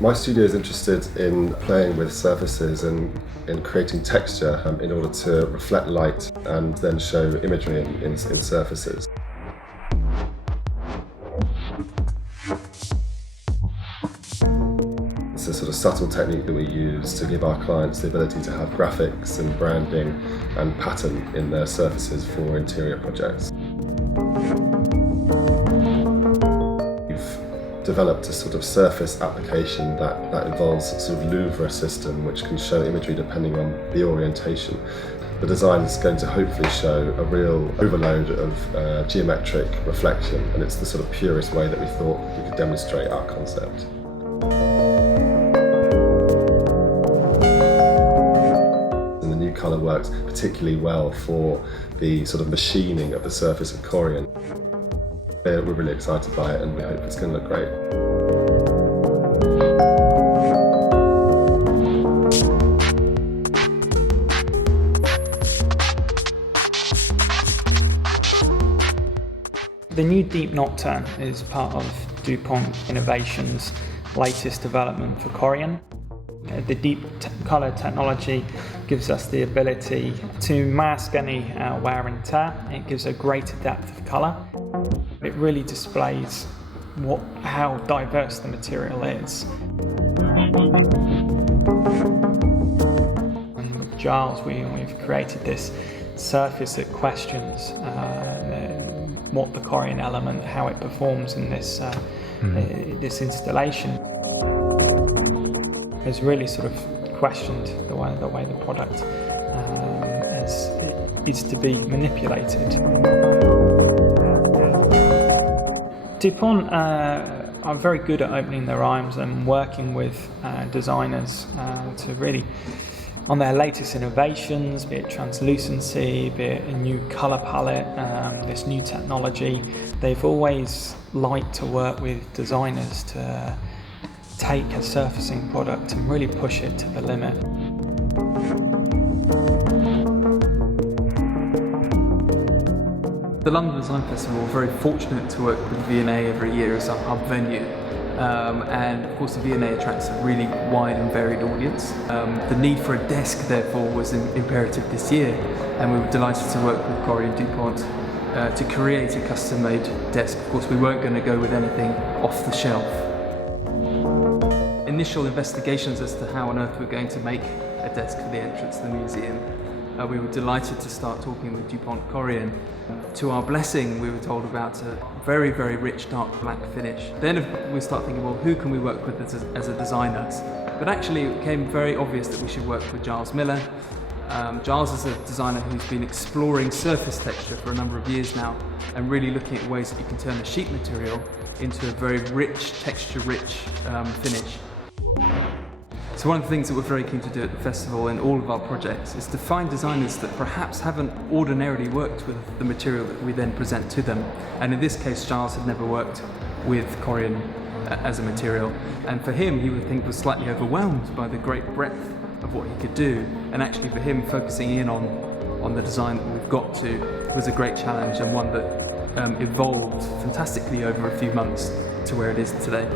My studio is interested in playing with surfaces and in creating texture in order to reflect light and then show imagery in surfaces. It's a sort of subtle technique that we use to give our clients the ability to have graphics and branding and pattern in their surfaces for interior projects. Developed a sort of surface application that involves a sort of Louvres system which can show imagery depending on the orientation. The design is going to hopefully show a real overload of geometric reflection, and it's the sort of purest way that we thought we could demonstrate our concept. And the new colour works particularly well for the sort of machining of the surface of Corian. We're really excited by it and we hope it's going to look great. The new Deep Nocturne is part of DuPont Innovation's latest development for Corian. The deep colour technology gives us the ability to mask any wear and tear. It gives a greater depth of colour. It really displays how diverse the material is. And with Giles, we've created this surface that questions what the Corian element, how it performs in this installation. Has really sort of questioned the way the product is to be manipulated. DuPont are very good at opening their arms and working with designers to really, on their latest innovations, be it translucency, be it a new colour palette, this new technology. They've always liked to work with designers to take a surfacing product and really push it to the limit. The London Design Festival, we're very fortunate to work with V&A every year as our hub venue. And of course the V&A attracts a really wide and varied audience. The need for a desk therefore was imperative this year, and we were delighted to work with Corian DuPont to create a custom-made desk. Of course we weren't going to go with anything off the shelf. Initial investigations as to how on earth we're going to make a desk for the entrance to the museum. We were delighted to start talking with DuPont Corian. To our blessing, we were told about a very, very rich dark black finish. Then we start thinking, well, who can we work with as a designer? But actually it became very obvious that we should work with Giles Miller. Giles is a designer who's been exploring surface texture for a number of years now and really looking at ways that you can turn a sheet material into a very rich, texture-rich finish. So one of the things that we're very keen to do at the festival in all of our projects is to find designers that perhaps haven't ordinarily worked with the material that we then present to them. And in this case, Giles had never worked with Corian as a material. And for him, he would think was slightly overwhelmed by the great breadth of what he could do. And actually for him, focusing in on the design that we've got to was a great challenge, and one that evolved fantastically over a few months to where it is today.